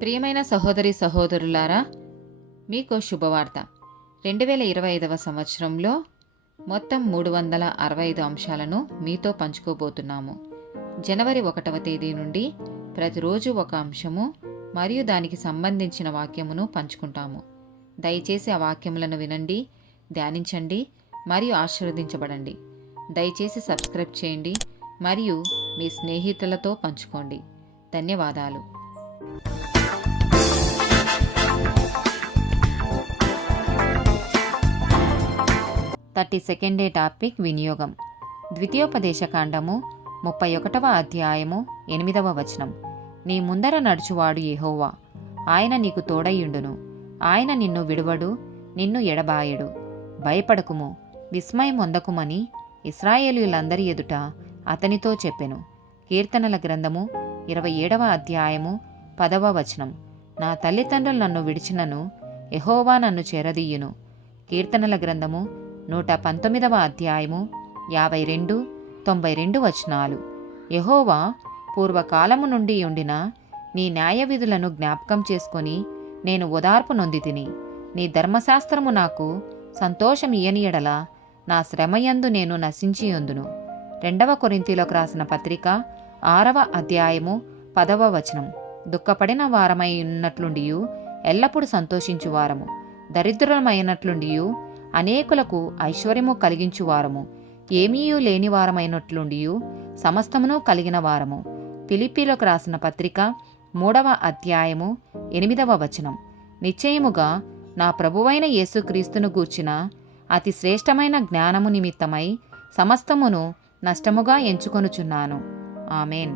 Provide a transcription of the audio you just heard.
ప్రియమైన సహోదరి సహోదరులారా, మీకు శుభవార్త. 2025 సంవత్సరంలో మొత్తం 365 అంశాలను మీతో పంచుకోబోతున్నాము. జనవరి 1వ తేదీ నుండి ప్రతిరోజు ఒక అంశము మరియు దానికి సంబంధించిన వాక్యమును పంచుకుంటాము. దయచేసి ఆ వాక్యములను వినండి, ధ్యానించండి మరియు ఆశీర్వదించబడండి. దయచేసి సబ్స్క్రైబ్ చేయండి మరియు మీ స్నేహితులతో పంచుకోండి. ధన్యవాదాలు. 32వ టాపిక్ వినియోగం. ద్వితీయోపదేశకాండము 31వ అధ్యాయము 8వ వచనం. నీ ముందర నడుచువాడు యెహోవా, ఆయన నీకు తోడయ్యుండును. ఆయన నిన్ను విడువడు, నిన్ను ఎడబాయడు. భయపడకుము, విస్మయం పొందకుమని ఇశ్రాయేలీయులందరి ఎదుట అతనితో చెప్పెను. కీర్తనల గ్రంథము 27వ అధ్యాయము 10వ వచనం. నా తల్లిదండ్రులు నన్ను విడిచినను యెహోవా నన్ను చేరదీయును. కీర్తనల గ్రంథము 119వ అధ్యాయము 52, 92 వచనాలు. యెహోవా పూర్వకాలము నుండి ఉండిన నీ న్యాయవిధులను జ్ఞాపకం చేసుకొని నేను ఓదార్పు నొందితిని. నీ ధర్మశాస్త్రము నాకు సంతోషం ఇయ్యని ఎడల నా శ్రమయందు నేను నశించియుందును. 2వ కొరింథీయులకు రాసిన పత్రిక 6వ అధ్యాయము 10వ వచనం. దుఃఖపడిన వారమై ఉన్నట్లుండియు ఎల్లప్పుడూ సంతోషించువారము, దరిద్రులమైనట్లుండియు అనేకులకు ఐశ్వర్యము కలిగించువారము, ఏమీయూ లేనివారమైనట్లుండియు సమస్తమును కలిగిన వారము. ఫిలిప్పీలకు రాసిన పత్రిక 3వ అధ్యాయము 8వ వచనం. నిశ్చయముగా నా ప్రభువైన యేసుక్రీస్తును గూర్చిన అతి శ్రేష్టమైన జ్ఞానము నిమిత్తమై సమస్తమును నష్టముగా ఎంచుకొనుచున్నాను. ఆమేన్.